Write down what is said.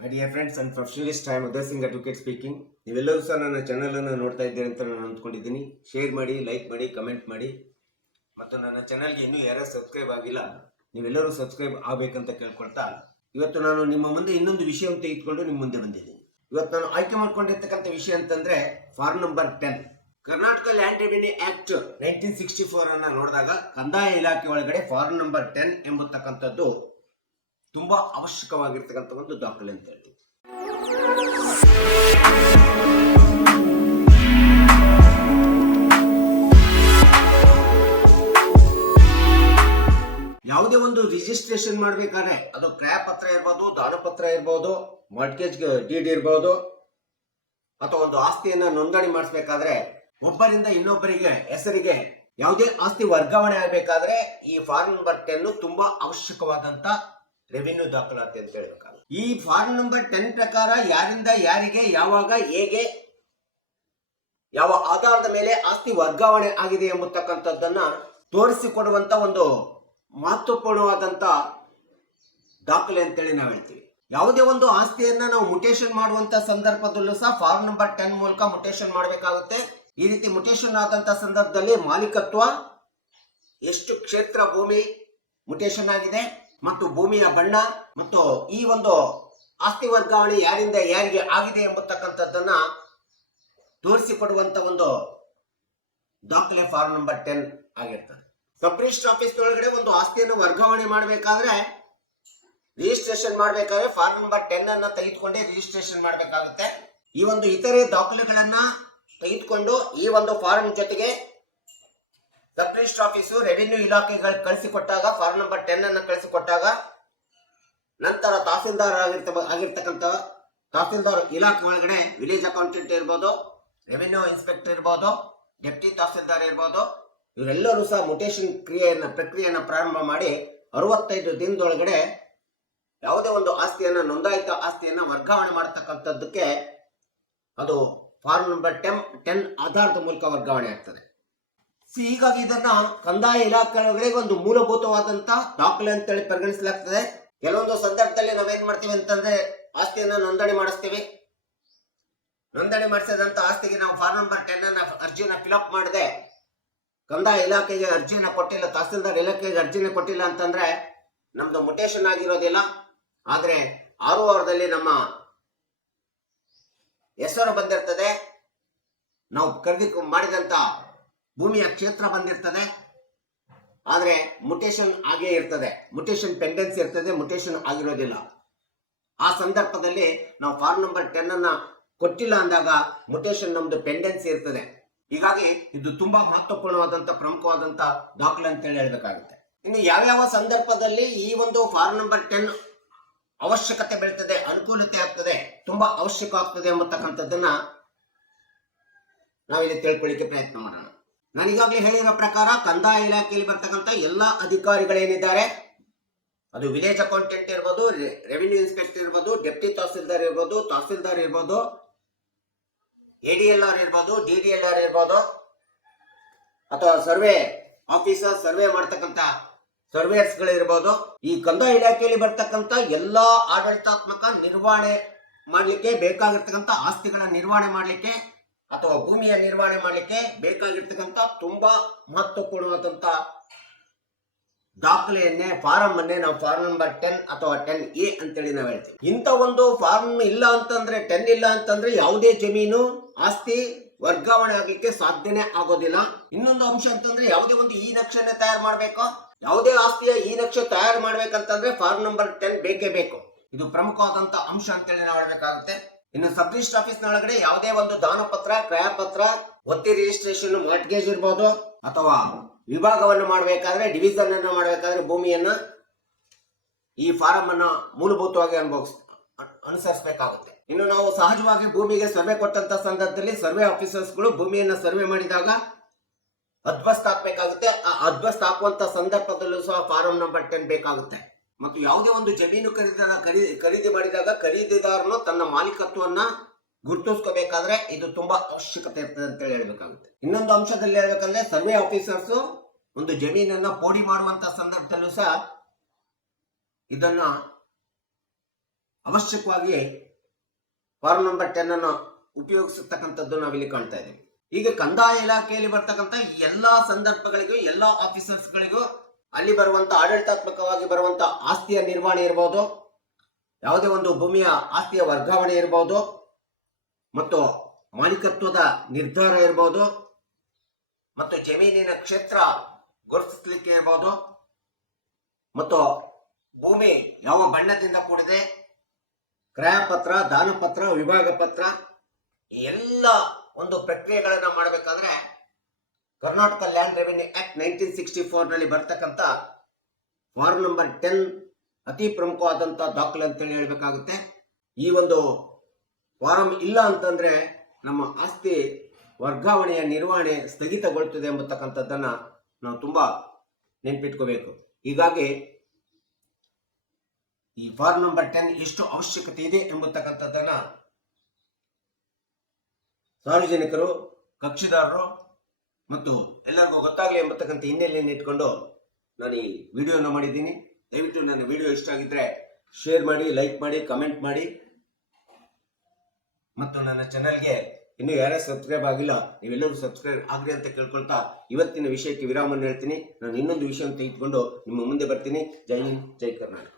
My dear friends and professionalist I am Uday Singh advocate speaking. ನೀವೆಲ್ಲರೂ ಸಹ ನನ್ನ ಚಾನಲನ್ನು ನೋಡ್ತಾ ಇದ್ದೀರಿ ಅಂತ ನಾನು ಅಂದ್ಕೊಂಡಿದ್ದೀನಿ. ಶೇರ್ ಮಾಡಿ, ಲೈಕ್ ಮಾಡಿ, ಕಮೆಂಟ್ ಮಾಡಿ. ಮತ್ತು ನನ್ನ ಚಾನಲ್ಗೆ ಇನ್ನೂ ಯಾರು ಸಬ್ಸ್ಕ್ರೈಬ್ ಆಗಿಲ್ಲ, ನೀವೆಲ್ಲರೂ ಸಬ್ಸ್ಕ್ರೈಬ್ ಆಗಬೇಕಂತ ಕೇಳ್ಕೊಳ್ತಾ, ಇವತ್ತು ನಾನು ನಿಮ್ಮ ಮುಂದೆ ಇನ್ನೊಂದು ವಿಷಯವನ್ನು ತೆಗೆದುಕೊಂಡು ನಿಮ್ಮ ಮುಂದೆ ಬಂದಿದ್ದೀನಿ. ಇವತ್ತು ನಾನು ಆಯ್ಕೆ ಮಾಡ್ಕೊಂಡಿರ್ತಕ್ಕಂಥ ವಿಷಯ ಅಂತಂದ್ರೆ form number 10. Karnataka land revenue act 1964 ಅನ್ನ ನೋಡಿದಾಗ ಕಂದಾಯ ಇಲಾಖೆ ಒಳಗಡೆ ಫಾರ್ಮ್ ನಂಬರ್ 10 ಎಂಬತಕ್ಕಂಥದ್ದು ತುಂಬಾ ಅವಶ್ಯಕವಾಗಿರ್ತಕ್ಕಂಥ ಒಂದು ದಾಖಲೆ ಅಂತ ಹೇಳಿ. ಯಾವುದೇ ಒಂದು ರಿಜಿಸ್ಟ್ರೇಷನ್ ಮಾಡ್ಬೇಕಾದ್ರೆ ಅದು ಕ್ರಯ ಪತ್ರ ಇರ್ಬೋದು, ದಾನಪತ್ರ ಇರ್ಬೋದು, ಮಾರ್ಟ್ಗೇಜ್ ಡೀಡ್ ಇರ್ಬೋದು, ಅಥವಾ ಒಂದು ಆಸ್ತಿಯನ್ನ ನೋಂದಣಿ ಮಾಡಿಸ್ಬೇಕಾದ್ರೆ ಒಬ್ಬರಿಂದ ಇನ್ನೊಬ್ಬರಿಗೆ ಹೆಸರಿಗೆ ಯಾವುದೇ ಆಸ್ತಿ ವರ್ಗಾವಣೆ ಆಗಬೇಕಾದ್ರೆ ಈ ಫಾರ್ಮ್ ನಂಬರ್ 10 ತುಂಬಾ ಅವಶ್ಯಕವಾದಂತ ರೆವಿನ್ಯೂ ದಾಖಲಾತಿ ಅಂತ ಹೇಳ್ಬೇಕಾಗುತ್ತೆ. ಈ ಫಾರ್ಮ್ ನಂಬರ್ 10 ಪ್ರಕಾರ ಯಾರಿಂದ ಯಾರಿಗೆ, ಯಾವಾಗ, ಹೇಗೆ, ಯಾವ ಆಧಾರದ ಮೇಲೆ ಆಸ್ತಿ ವರ್ಗಾವಣೆ ಆಗಿದೆ ಎಂಬತಕ್ಕಂಥದ್ದನ್ನ ತೋರಿಸಿಕೊಡುವಂತ ಒಂದು ಮಹತ್ವಪೂರ್ಣವಾದಂತ ದಾಖಲೆ ಅಂತೇಳಿ ನಾವು ಹೇಳ್ತೀವಿ. ಯಾವುದೇ ಒಂದು ಆಸ್ತಿಯನ್ನ ನಾವು ಮುಟೇಶನ್ ಮಾಡುವಂತ ಸಂದರ್ಭದಲ್ಲೂ ಸಹ ಫಾರ್ಮ್ ನಂಬರ್ 10 ಮೂಲಕ ಮುಟೇಶನ್ ಮಾಡಬೇಕಾಗುತ್ತೆ. ಈ ರೀತಿ ಮುಟೇಶನ್ ಆದಂತ ಸಂದರ್ಭದಲ್ಲಿ ಮಾಲೀಕತ್ವ, ಎಷ್ಟು ಕ್ಷೇತ್ರ ಭೂಮಿ ಮುಟೇಶನ್ ಆಗಿದೆ ಮತ್ತು ಭೂಮಿಯ ಬಣ್ಣ ಮತ್ತು ಈ ಒಂದು ಆಸ್ತಿ ವರ್ಗಾವಣೆ ಯಾರಿಂದ ಯಾರಿಗೆ ಆಗಿದೆ ಎಂಬತಕ್ಕಂಥದ್ದನ್ನ ತೋರಿಸಿಕೊಡುವಂತ ಒಂದು ದಾಖಲೆ ಫಾರ್ಮ್ ನಂಬರ್ 10 ಆಗಿರ್ತದೆ. ಸಬ್ ರಿಜಿಸ್ಟರ್ ಆಫೀಸ್ ಒಳಗಡೆ ಒಂದು ಆಸ್ತಿಯನ್ನು ವರ್ಗಾವಣೆ ಮಾಡಬೇಕಾದ್ರೆ, ರಿಜಿಸ್ಟ್ರೇಷನ್ ಮಾಡಬೇಕಾದ್ರೆ ಫಾರ್ಮ್ ನಂಬರ್ 10 ಅನ್ನ ತೆಗೆದುಕೊಂಡೇ ರಿಜಿಸ್ಟ್ರೇಷನ್ ಮಾಡಬೇಕಾಗುತ್ತೆ. ಈ ಒಂದು ಇತರೆ ದಾಖಲೆಗಳನ್ನ ತೆಗೆದುಕೊಂಡು ಈ ಒಂದು ಫಾರ್ಮ್ ಜೊತೆಗೆ ಸಬ್ ರಿಜಿಸ್ಟರ್ ಆಫೀಸು ರೆವಿನ್ಯೂ ಇಲಾಖೆಗಳು ಕಳಿಸಿಕೊಟ್ಟಾಗ, ಫಾರ್ಮ್ ನಂಬರ್ 10 ಅನ್ನ ಕಳಿಸಿಕೊಟ್ಟಾಗ, ನಂತರ ತಹಸೀಲ್ದಾರ್ ಆಗಿರ್ತಕ್ಕಂಥ ತಹಸೀಲ್ದಾರ್ ಇಲಾಖೆ ಒಳಗಡೆ ವಿಲೇಜ್ ಅಕೌಂಟೆಂಟ್ ಇರ್ಬೋದು, ರೆವಿನ್ಯೂ ಇನ್ಸ್ಪೆಕ್ಟರ್ ಇರ್ಬೋದು, ಡೆಪ್ಟಿ ತಹಸೀಲ್ದಾರ್ ಇರ್ಬೋದು, ಇವರೆಲ್ಲರೂ ಸಹ ಮುಟೇಶನ್ ಪ್ರಕ್ರಿಯೆಯನ್ನು ಪ್ರಾರಂಭ ಮಾಡಿ 65 ದಿನದೊಳಗಡೆ ಯಾವುದೇ ಒಂದು ಆಸ್ತಿಯನ್ನ, ನೋಂದಾಯಿತ ಆಸ್ತಿಯನ್ನ ವರ್ಗಾವಣೆ ಮಾಡತಕ್ಕಂಥದ್ದಕ್ಕೆ ಅದು ಫಾರ್ಮ್ ನಂಬರ್ 10 ಆಧಾರದ ಮೂಲಕ ವರ್ಗಾವಣೆ ಆಗ್ತದೆ. ಹೀಗಾಗಿ ಇದನ್ನ ಕಂದಾಯ ಇಲಾಖೆ ಒಳಗಡೆ ಒಂದು ಮೂಲಭೂತವಾದಂತ ದಾಖಲೆ ಅಂತೇಳಿ ಪರಿಗಣಿಸಲಾಗ್ತದೆ. ಕೆಲವೊಂದು ಸಂದರ್ಭದಲ್ಲಿ ನಾವೇನ್ ಮಾಡ್ತೀವಿ ಅಂತಂದ್ರೆ ಆಸ್ತಿಯನ್ನ ನೋಂದಣಿ ಮಾಡಿಸ್ತೀವಿ. ನೋಂದಣಿ ಮಾಡಿಸಿದಂತ ಆಸ್ತಿಗೆ ನಾವು ಫಾರ್ಮ್ ನಂಬರ್ 10 ಅನ್ನ ಅರ್ಜಿಯನ್ನ ಫಿಲಪ್ ಮಾಡದೆ ಕಂದಾಯ ಇಲಾಖೆಗೆ ಅರ್ಜಿಯನ್ನ ಕೊಟ್ಟಿಲ್ಲ, ತಹಸೀಲ್ದಾರ್ ಇಲಾಖೆಗೆ ಅರ್ಜಿನ ಕೊಟ್ಟಿಲ್ಲ ಅಂತಂದ್ರೆ ನಮ್ದು ಮುಟೇಶನ್ ಆಗಿರೋದಿಲ್ಲ. ಆದ್ರೆ 6 ವಾರದಲ್ಲಿ ನಮ್ಮ ಹೆಸರು ಬಂದಿರ್ತದೆ, ನಾವು ಖರೀದಿ ಮಾಡಿದಂತ ಭೂಮಿಯ ಕ್ಷೇತ್ರ ಬಂದಿರ್ತದೆ, ಆದ್ರೆ ಮುಟೇಶನ್ ಆಗೇ ಇರ್ತದೆ, ಮುಟೇಶನ್ ಪೆಂಡೆನ್ಸಿ ಇರ್ತದೆ, ಮುಟೇಶನ್ ಆಗಿರೋದಿಲ್ಲ. ಆ ಸಂದರ್ಭದಲ್ಲಿ ನಾವು ಫಾರ್ಮ್ ನಂಬರ್ 10 ಅನ್ನ ಕೊಟ್ಟಿಲ್ಲ ಅಂದಾಗ ಮುಟೇಶನ್ ನಮ್ದು ಪೆಂಡೆನ್ಸಿ ಇರ್ತದೆ. ಹೀಗಾಗಿ ಇದು ತುಂಬಾ ಮಹತ್ವಪೂರ್ಣವಾದಂತ ಪ್ರಮುಖವಾದಂತ ದಾಖಲೆ ಅಂತೇಳಿ ಹೇಳ್ಬೇಕಾಗುತ್ತೆ. ಇನ್ನು ಯಾವ್ಯಾವ ಸಂದರ್ಭದಲ್ಲಿ ಈ ಒಂದು ಫಾರ್ಮ್ ನಂಬರ್ 10 ಅವಶ್ಯಕತೆ ಬೀಳ್ತದೆ, ಅನುಕೂಲತೆ ಆಗ್ತದೆ, ತುಂಬಾ ಅವಶ್ಯಕ ಆಗ್ತದೆ ಎಂಬತಕ್ಕಂಥದ್ದನ್ನ ನಾವಿಲ್ಲಿ ತಿಳ್ಕೊಳ್ಳಿಕ್ಕೆ ಪ್ರಯತ್ನ ಮಾಡೋಣ. ನಾನು ಈಗಾಗಲೇ ಹೇಳಿರೋ ಪ್ರಕಾರ ಕಂದಾಯ ಇಲಾಖೆಯಲ್ಲಿ ಬರ್ತಕ್ಕಂಥ ಎಲ್ಲಾ ಅಧಿಕಾರಿಗಳೇನಿದ್ದಾರೆ, ಅದು ವಿಲೇಜ್ ಅಕೌಂಟೆಂಟ್ ಇರ್ಬೋದು, ರೆವಿನ್ಯೂ ಇನ್ಸ್ಪೆಕ್ಟರ್ ಇರ್ಬೋದು, ಡೆಪ್ಟಿ ತಹಸೀಲ್ದಾರ್ ಇರ್ಬೋದು, ತಹಸೀಲ್ದಾರ್ ಇರ್ಬೋದು, ADLR ಇರ್ಬೋದು, DDLR ಇರ್ಬೋದು, ಅಥವಾ ಸರ್ವೆ ಆಫೀಸರ್, ಸರ್ವೆ ಮಾಡ್ತಕ್ಕಂಥ ಸರ್ವೇಯರ್ಸ್ ಗಳಿರ್ಬೋದು, ಈ ಕಂದಾಯ ಇಲಾಖೆಯಲ್ಲಿ ಬರ್ತಕ್ಕಂಥ ಎಲ್ಲಾ ಆಡಳಿತಾತ್ಮಕ ನಿರ್ವಹಣೆ ಮಾಡ್ಲಿಕ್ಕೆ ಬೇಕಾಗಿರ್ತಕ್ಕಂಥ ಆಸ್ತಿಗಳ ನಿರ್ವಹಣೆ ಮಾಡ್ಲಿಕ್ಕೆ ಅಥವಾ ಭೂಮಿಯ ನಿರ್ವಹಣೆ ಮಾಡ್ಲಿಕ್ಕೆ ಬೇಕಾಗಿರ್ತಕ್ಕಂಥ ತುಂಬಾ ಮಹತ್ವಪೂರ್ಣವಾದಂತ ದಾಖಲೆಯನ್ನೇ, ಫಾರಂ ಅನ್ನೇ ನಾವು ಫಾರ್ಮ್ ನಂಬರ್ 10 ಅಥವಾ 10A ಅಂತೇಳಿ ನಾವು ಹೇಳ್ತೀವಿ. ಇಂಥ ಒಂದು ಫಾರ್ಮ್ ಇಲ್ಲ ಅಂತಂದ್ರೆ, 10 ಇಲ್ಲ ಅಂತಂದ್ರೆ ಯಾವುದೇ ಜಮೀನು ಆಸ್ತಿ ವರ್ಗಾವಣೆ ಆಗ್ಲಿಕ್ಕೆ ಸಾಧ್ಯನೇ ಆಗೋದಿಲ್ಲ. ಇನ್ನೊಂದು ಅಂಶ ಅಂತಂದ್ರೆ ಯಾವುದೇ ಒಂದು ಈ ನಕ್ಷೆನ ತಯಾರು ಮಾಡ್ಬೇಕು, ಯಾವುದೇ ಆಸ್ತಿಯ ಈ ನಕ್ಷೆ ತಯಾರು ಮಾಡ್ಬೇಕಂತಂದ್ರೆ ಫಾರ್ಮ್ ನಂಬರ್ 10 ಬೇಕೇ ಬೇಕು. ಇದು ಪ್ರಮುಖವಾದಂತ ಅಂಶ ಅಂತೇಳಿ ನಾವು ಹೇಳ್ಬೇಕಾಗುತ್ತೆ. ಇನ್ನು ಸಬ್ ರಿಜಿಸ್ಟರ್ ಆಫೀಸ್ ನೊಳಗಡೆ ಯಾವುದೇ ಒಂದು ದಾನಪತ್ರ, ಕ್ರಯಪತ್ರ, ಒತ್ತಿ ರಿಜಿಸ್ಟ್ರೇಷನ್, ಮಾರ್ಟ್ಗೇಜ್ ಇರ್ಬೋದು, ಅಥವಾ ವಿಭಾಗವನ್ನು ಮಾಡಬೇಕಾದ್ರೆ, ಡಿವಿಷನ್ ಅನ್ನು ಮಾಡಬೇಕಾದ್ರೆ ಭೂಮಿಯನ್ನ ಈ ಫಾರಂ ಅನ್ನ ಮೂಲಭೂತವಾಗಿ ಅನುಸರಿಸಬೇಕಾಗುತ್ತೆ. ಇನ್ನು ನಾವು ಸಹಜವಾಗಿ ಭೂಮಿಗೆ ಸರ್ವೆ ಕೊಟ್ಟಂತ ಸಂದರ್ಭದಲ್ಲಿ ಸರ್ವೆ ಆಫೀಸರ್ಸ್ಗಳು ಭೂಮಿಯನ್ನ ಸರ್ವೆ ಮಾಡಿದಾಗ ಅದ್ಬಸ್ತ್ ಹಾಕ್ಬೇಕಾಗುತ್ತೆ. ಆ ಅದ್ಬಸ್ತ್ ಹಾಕುವಂತ ಸಂದರ್ಭದಲ್ಲೂ ಸಹ ಫಾರಂ ನಂಬರ್ 10 ಬೇಕಾಗುತ್ತೆ. ಮತ್ತು ಯಾವುದೇ ಒಂದು ಜಮೀನು ಖರೀದಿ ಮಾಡಿದಾಗ ಖರೀದಿದಾರನು ತನ್ನ ಮಾಲೀಕತ್ವವನ್ನ ಗುರುತಿಸ್ಕೋಬೇಕಾದ್ರೆ ಇದು ತುಂಬಾ ಅವಶ್ಯಕತೆ ಇರ್ತದೆ ಅಂತ ಹೇಳ್ಬೇಕಾಗುತ್ತೆ. ಇನ್ನೊಂದು ಅಂಶದಲ್ಲಿ ಹೇಳ್ಬೇಕಂದ್ರೆ ಸರ್ವೆ ಆಫೀಸರ್ಸ್ ಒಂದು ಜಮೀನನ್ನ ಪೋಡಿ ಮಾಡುವಂತ ಸಂದರ್ಭದಲ್ಲೂ ಸಹ ಇದನ್ನ ಅವಶ್ಯಕವಾಗಿ ಫಾರ್ಮ್ ನಂಬರ್ 10 ಅನ್ನು ಉಪಯೋಗಿಸತಕ್ಕಂಥದ್ದು ನಾವಿಲ್ಲಿ ಕಾಣ್ತಾ ಇದ್ದೀವಿ. ಈಗ ಕಂದಾಯ ಇಲಾಖೆಯಲ್ಲಿ ಬರ್ತಕ್ಕಂಥ ಎಲ್ಲಾ ಸಂದರ್ಭಗಳಿಗೂ, ಎಲ್ಲಾ ಆಫೀಸರ್ಸ್ಗಳಿಗೂ ಅಲ್ಲಿ ಬರುವಂತ ಆಡಳಿತಾತ್ಮಕವಾಗಿ ಬರುವಂತ ಆಸ್ತಿಯ ನಿರ್ವಹಣೆ ಇರಬಹುದು, ಯಾವುದೇ ಒಂದು ಭೂಮಿಯ ಆಸ್ತಿಯ ವರ್ಗಾವಣೆ ಇರಬಹುದು, ಮತ್ತು ಮಾಲೀಕತ್ವದ ನಿರ್ಧಾರ ಇರಬಹುದು, ಮತ್ತು ಜಮೀನಿನ ಕ್ಷೇತ್ರ ಗುರುತಿಸಲಿಕ್ಕೆ ಇರಬಹುದು, ಮತ್ತು ಭೂಮಿ ಯಾವ ಬಣ್ಣದಿಂದ ಕೂಡಿದೆ, ಕ್ರಯಪತ್ರ, ದಾನಪತ್ರ, ವಿಭಾಗ ಪತ್ರ, ಈ ಎಲ್ಲ ಒಂದು ಪ್ರಕ್ರಿಯೆಗಳನ್ನ ಮಾಡಬೇಕಾದ್ರೆ ಕರ್ನಾಟಕ ಲ್ಯಾಂಡ್ ರೆವಿನ್ಯೂ ಆಕ್ಟ್ 1964 ನಲ್ಲಿ ಬರ್ತಕ್ಕಂಥ ಫಾರ್ಮ್ ನಂಬರ್ 10 ಅತಿ ಪ್ರಮುಖವಾದಂತ ದಾಖಲೆ ಅಂತೇಳಿ ಹೇಳ್ಬೇಕಾಗುತ್ತೆ. ಈ ಒಂದು ಫಾರಂ ಇಲ್ಲ ಅಂತಂದ್ರೆ ನಮ್ಮ ಆಸ್ತಿ ವರ್ಗಾವಣೆಯ ನಿರ್ವಹಣೆ ಸ್ಥಗಿತಗೊಳ್ಳುತ್ತದೆ ಎಂಬತಕ್ಕಂಥದ್ದನ್ನ ನಾವು ತುಂಬಾ ನೆನ್ಪಿಟ್ಕೋಬೇಕು. ಹೀಗಾಗಿ ಈ ಫಾರ್ಮ್ ನಂಬರ್ 10 ಎಷ್ಟು ಅವಶ್ಯಕತೆ ಇದೆ ಎಂಬತಕ್ಕಂಥದ್ದನ್ನ ಸಾರ್ವಜನಿಕರು, ಕಕ್ಷಿದಾರರು ಮತ್ತು ಎಲ್ಲರಿಗೂ ಗೊತ್ತಾಗಲಿ ಎಂಬತಕ್ಕಂಥ ಹಿನ್ನೆಲೆಯನ್ನು ಇಟ್ಕೊಂಡು ನಾನು ಈ ವಿಡಿಯೋನ ಮಾಡಿದ್ದೀನಿ. ದಯವಿಟ್ಟು ನನ್ನ ವಿಡಿಯೋ ಇಷ್ಟ ಆಗಿದ್ರೆ ಶೇರ್ ಮಾಡಿ, ಲೈಕ್ ಮಾಡಿ, ಕಮೆಂಟ್ ಮಾಡಿ, ಮತ್ತು ನನ್ನ ಚಾನಲ್ಗೆ ಇನ್ನೂ ಯಾರೇ ಸಬ್ಸ್ಕ್ರೈಬ್ ಆಗಿಲ್ಲ ನೀವೆಲ್ಲರೂ ಸಬ್ಸ್ಕ್ರೈಬ್ ಆಗ್ರಿ ಅಂತ ಕೇಳ್ಕೊಳ್ತಾ ಇವತ್ತಿನ ವಿಷಯಕ್ಕೆ ವಿರಾಮವನ್ನು ಹೇಳ್ತೀನಿ. ನಾನು ಇನ್ನೊಂದು ವಿಷಯ ತೆಗೆದುಕೊಂಡು ನಿಮ್ಮ ಮುಂದೆ ಬರ್ತೀನಿ. ಜೈ ಹಿಂದ್, ಜೈ ಕರ್ನಾಟಕ.